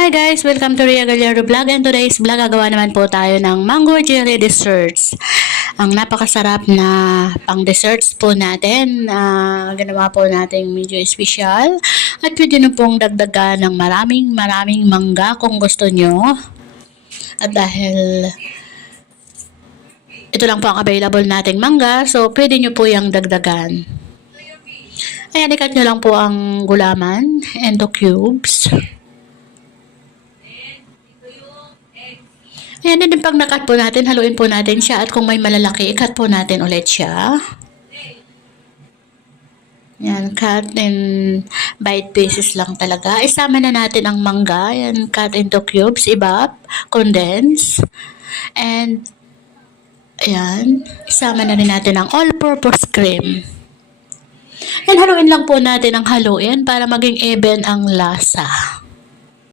Hi guys! Welcome to Ria Gallardo Vlog, and today's vlog gagawa naman po tayo ng mango jelly desserts. Ang napakasarap na pang desserts po natin. Ginawa po natin medyo espesyal at pwede na pong dagdagan ng maraming mangga kung gusto nyo. At dahil ito lang po ang available nating mangga, so pwede nyo po yung dagdagan. Ayan, ikat nyo lang po ang gulaman into cubes. Ayan, din pag nakat po natin, haluin po natin siya. At kung may malalaki, ikat po natin ulit siya. Ayan, cut in bite pieces lang talaga. Isama na natin ang mangga. Ayan, cut into cubes, ibap, condense. And, ayan, isama na rin natin ang all-purpose cream. And haluin lang po natin ang haluin para maging even ang lasa.